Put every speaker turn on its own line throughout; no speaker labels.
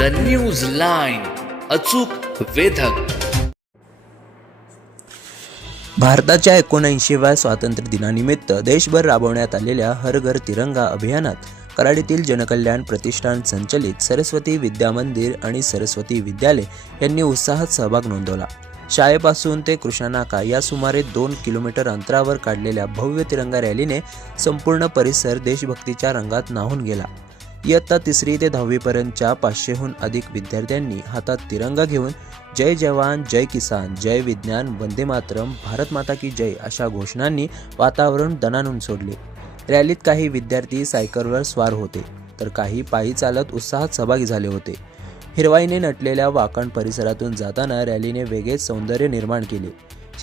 The news line अचूक वेधक.
भारताच्या एकोणऐंशीव्या स्वातंत्र्य दिनानिमित्त देशभर राबवण्यात आलेल्या हर घर तिरंगा अभियानात कराडीतील जनकल्याण प्रतिष्ठान संचलित सरस्वती विद्या मंदिर आणि सरस्वती विद्यालय यांनी उत्साहात सहभाग नोंदवला. शाळेपासून ते कृष्णानाका या सुमारे दोन किलोमीटर अंतरावर काढलेल्या भव्य तिरंगा रॅलीने संपूर्ण परिसर देशभक्तीच्या रंगात नाहून गेला. इयत्ता तिसरी ते दहावीपर्यंतच्या पाचशेहून अधिक विद्यार्थ्यांनी हातात तिरंगा घेऊन जय जवान जय किसान जय विज्ञान वंदे मातरम भारत माता की जय अशा घोषणांनी वातावरण दणानून सोडले. रॅलीत काही विद्यार्थी सायकलवर स्वार होते तर काही पायी चालत उत्साहात सहभागी झाले होते. हिरवाईने नटलेल्या वाकण परिसरातून जाताना रॅलीने वेगळेच सौंदर्य निर्माण केले.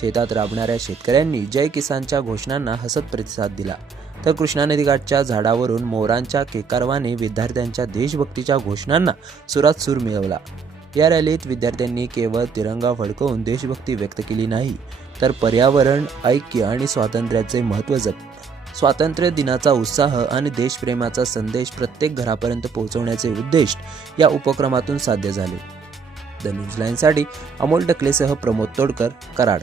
शेतात राबणाऱ्या शेतकऱ्यांनी जय किसानच्या घोषणांना हसत प्रतिसाद दिला. तर कृष्णा नदीकाठच्या झाडावरून मोरांच्या केकारवाने विद्यार्थ्यांच्या देशभक्तीच्या घोषणांना सुरात सूर मिळवला. या रॅलीत विद्यार्थ्यांनी केवळ तिरंगा फडकवून देशभक्ती व्यक्त केली नाही तर पर्यावरण ऐक्य आणि स्वातंत्र्याचे महत्त्व जप स्वातंत्र्य दिनाचा उत्साह आणि देशप्रेमाचा संदेश प्रत्येक घरापर्यंत पोहोचवण्याचे उद्देश या उपक्रमातून साध्य झाले. द न्यूज लाईनसाठी अमोल टकलेसह Pramod Todkar Karad.